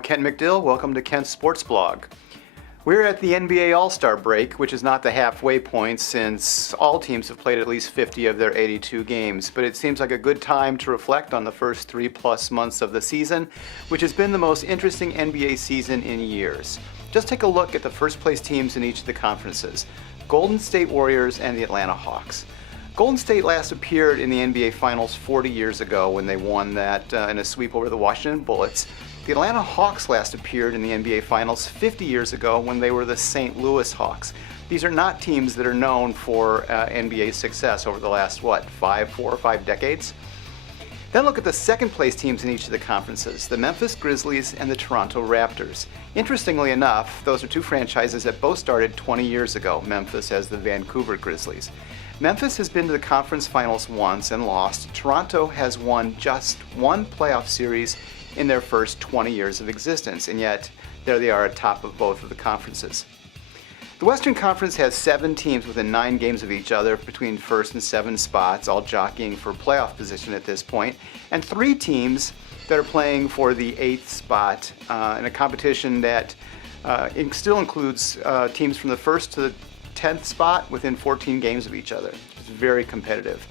I'm Kent McDill. Welcome to Kent's Sports Blog. We're at the NBA All-Star break, which is not the halfway point since all teams have played at least 50 of their 82 games. But it seems like a good time to reflect on the first 3+ months of the season, which has been the most interesting NBA season in years. Just take a look at the first-place teams in each of the conferences: Golden State Warriors and the Atlanta Hawks. Golden State last appeared in the NBA Finals 40 years ago when they won that in a sweep over the Washington Bullets. The Atlanta Hawks last appeared in the NBA Finals 50 years ago when they were the St. Louis Hawks. These are not teams that are known for NBA success over the last, 4 or 5 decades? Then look at the second-place teams in each of the conferences: the Memphis Grizzlies and the Toronto Raptors. Interestingly enough, those are two franchises that both started 20 years ago, Memphis as the Vancouver Grizzlies. Memphis has been to the conference finals once and lost. Toronto has won just one playoff series in their first 20 years of existence, and yet there they are atop of both of the conferences. The Western Conference has 7 teams within 9 games of each other between first and 7 spots, all jockeying for playoff position at this point, and 3 teams that are playing for the 8th spot in a competition that still includes teams from the 1st to the 10th spot within 14 games of each other. It's very competitive.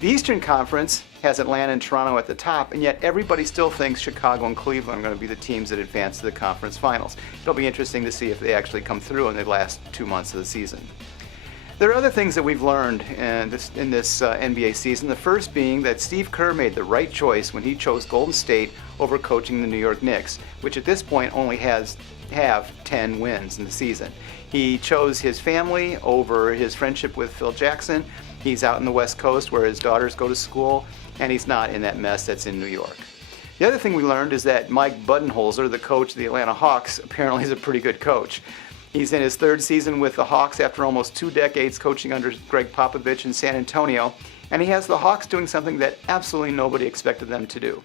The Eastern Conference has Atlanta and Toronto at the top, and yet everybody still thinks Chicago and Cleveland are going to be the teams that advance to the conference finals. It'll be interesting to see if they actually come through in the last 2 months of the season. There are other things that we've learned in this NBA season, the first being that Steve Kerr made the right choice when he chose Golden State over coaching the New York Knicks, which at this point only have 10 wins in the season. He chose his family over his friendship with Phil Jackson. He's out in the West Coast where his daughters go to school, and he's not in that mess that's in New York. The other thing we learned is that Mike Budenholzer, the coach of the Atlanta Hawks, apparently is a pretty good coach. He's in his 3rd season with the Hawks after almost 2 decades coaching under Greg Popovich in San Antonio, and he has the Hawks doing something that absolutely nobody expected them to do.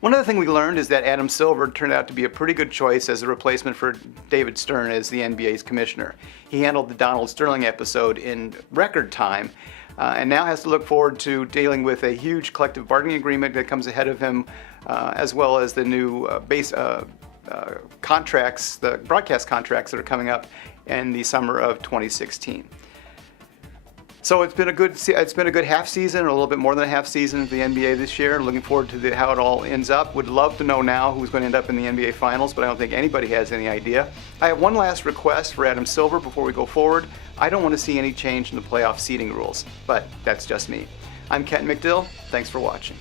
One other thing we learned is that Adam Silver turned out to be a pretty good choice as a replacement for David Stern as the NBA's commissioner. He handled the Donald Sterling episode in record time, and now has to look forward to dealing with a huge collective bargaining agreement that comes ahead of him, as well as the new contracts, the broadcast contracts that are coming up in the summer of 2016. So it's been a good half season, or a little bit more than a half season of the NBA this year. Looking forward to how it all ends up. Would love to know now who's going to end up in the NBA Finals, but I don't think anybody has any idea. I have one last request for Adam Silver before we go forward. I don't want to see any change in the playoff seeding rules, but that's just me. I'm Kent McDill. Thanks for watching.